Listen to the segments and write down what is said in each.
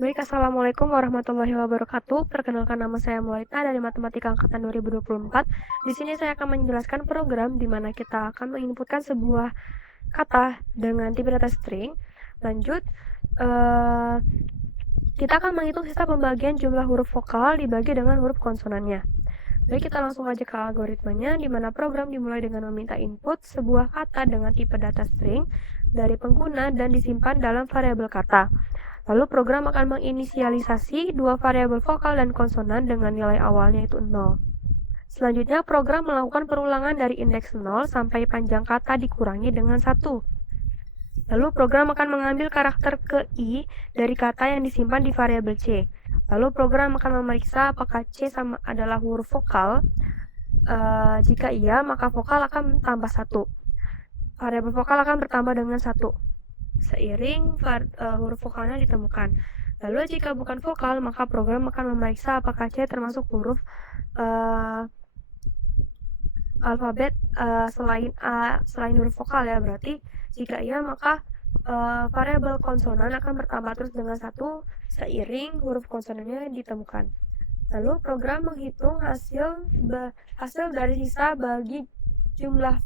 Baik, Assalamualaikum warahmatullahi wabarakatuh. Perkenalkan, nama saya Maulida dari Matematika Angkatan 2024. Di sini saya akan menjelaskan program di mana kita akan menginputkan sebuah kata dengan tipe data string. Lanjut, kita akan menghitung sisa pembagian jumlah huruf vokal dibagi dengan huruf konsonannya. Baik, kita langsung aja ke algoritmanya, di mana program dimulai dengan meminta input sebuah kata dengan tipe data string dari pengguna dan disimpan dalam variabel kata. Lalu program akan menginisialisasi dua variabel vokal dan konsonan dengan nilai awalnya itu 0. Selanjutnya, program melakukan perulangan dari indeks 0 sampai panjang kata dikurangi dengan 1. Lalu program akan mengambil karakter ke I dari kata yang disimpan di variabel C. Lalu program akan memeriksa apakah C sama adalah huruf vokal. Jika iya, maka vokal akan tambah 1. Variabel vokal akan bertambah dengan 1 seiring huruf vokalnya ditemukan. Lalu jika bukan vokal, maka program akan memeriksa apakah C termasuk huruf alfabet selain huruf vokal ya. Berarti jika iya, maka variabel konsonan akan bertambah terus dengan 1 seiring huruf konsonannya ditemukan. Lalu program menghitung hasil dari sisa bagi jumlah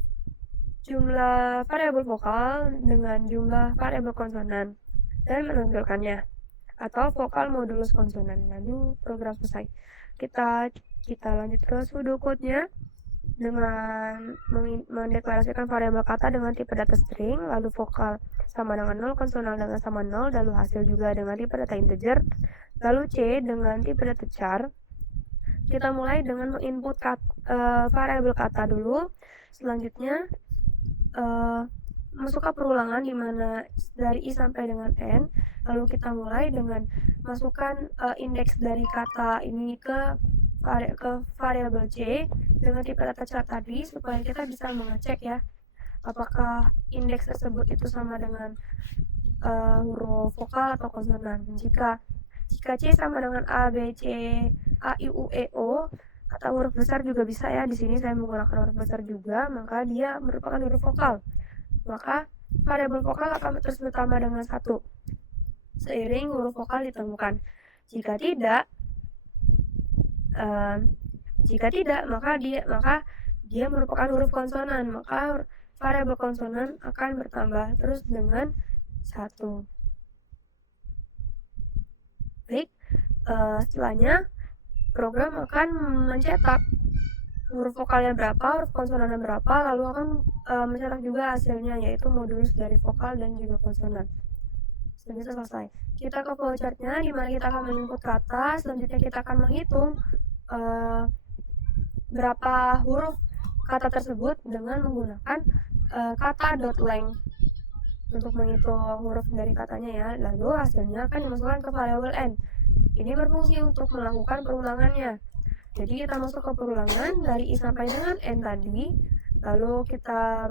variabel vokal dengan jumlah variabel konsonan dan menampilkannya, atau vokal modulus konsonan. Lalu program selesai. Kita lanjut ke pseudocode-nya dengan mendeklarasikan variabel kata dengan tipe data string, lalu vokal sama dengan 0, konsonan dengan sama 0, lalu hasil juga dengan tipe data integer, lalu C dengan tipe data char. Kita mulai dengan menginput variabel kata dulu. Selanjutnya masuk ke perulangan di mana dari I sampai dengan N. Lalu kita mulai dengan masukkan indeks dari kata ini ke variabel C dengan tipe data char tadi, supaya kita bisa mengecek ya apakah indeks tersebut itu sama dengan huruf vokal atau konsonan. Jika C sama dengan A, B, C, A, I, U, E, O, atau huruf besar juga bisa ya. Di sini saya menggunakan huruf besar juga, maka dia merupakan huruf vokal. Maka variabel vokal akan terus bertambah dengan 1 seiring huruf vokal ditemukan. Jika tidak, maka dia merupakan huruf konsonan, maka variabel konsonan akan bertambah terus dengan 1. Baik, setelahnya program akan mencetak huruf vokalnya berapa, huruf konsonannya berapa, lalu akan mencetak juga hasilnya, yaitu modulus dari vokal dan juga konsonan. Selanjutnya selesai. Kita ke flowchartnya, di mana kita akan menginput kata. Selanjutnya kita akan menghitung berapa huruf kata tersebut dengan menggunakan kata .length untuk menghitung huruf dari katanya ya. Lalu hasilnya akan dimasukkan ke variabel n. Ini berfungsi untuk melakukan perulangannya. Jadi kita masuk ke perulangan dari I sampai dengan N tadi, lalu kita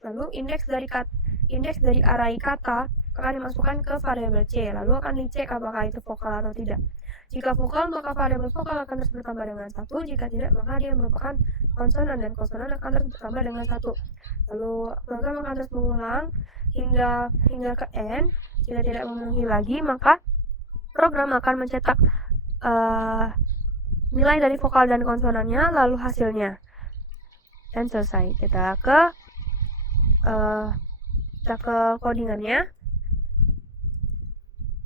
lalu indeks dari array kata akan dimasukkan ke variabel C, lalu akan dicek apakah itu vokal atau tidak. Jika vokal, maka variabel vokal akan terus bertambah dengan 1, jika tidak, maka dia merupakan konsonan dan konsonan akan terus bertambah dengan 1. Lalu program akan terus mengulang hingga ke N. Jika tidak memenuhi lagi, maka program akan mencetak nilai dari vokal dan konsonannya, lalu hasilnya, dan selesai. Kita ke codingannya,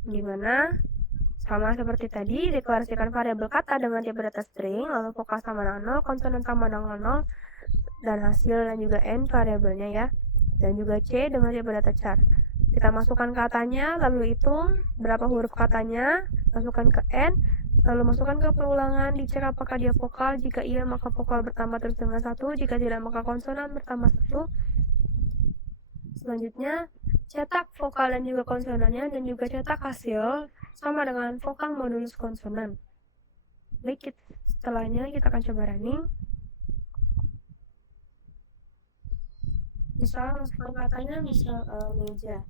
dimana sama seperti tadi, deklarasikan variabel kata dengan tipe data string, lalu vokal sama dengan 0, konsonan sama dengan 0, dan hasil dan juga N variabelnya ya, dan juga C dengan tipe data char. Kita masukkan katanya, lalu hitung berapa huruf katanya, masukkan ke N, lalu masukkan ke perulangan, dicek apakah dia vokal. Jika iya, maka vokal bertambah terus dengan 1, jika tidak, maka konsonan bertambah 1. Selanjutnya cetak vokal dan juga konsonannya, dan juga cetak hasil sama dengan vokal modulus konsonan. Baik, setelahnya kita akan coba running. Misalnya masukkan katanya, misal meja.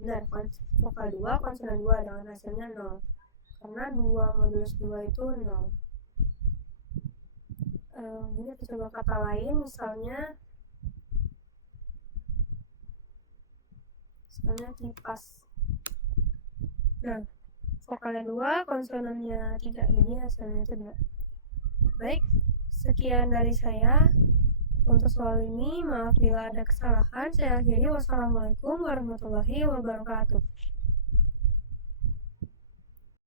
Benar, vokal 2, konsonan 2, dengan hasilnya 0. Karena 2 modulus 2 itu 0. Ini kita coba kata lain, misalnya kipas. Nah, vokalnya 2, konsonannya 3, jadi hasilnya itu 2. Baik, sekian dari saya untuk soal ini. Maaf bila ada kesalahan. Saya akhiri. Wassalamualaikum warahmatullahi wabarakatuh.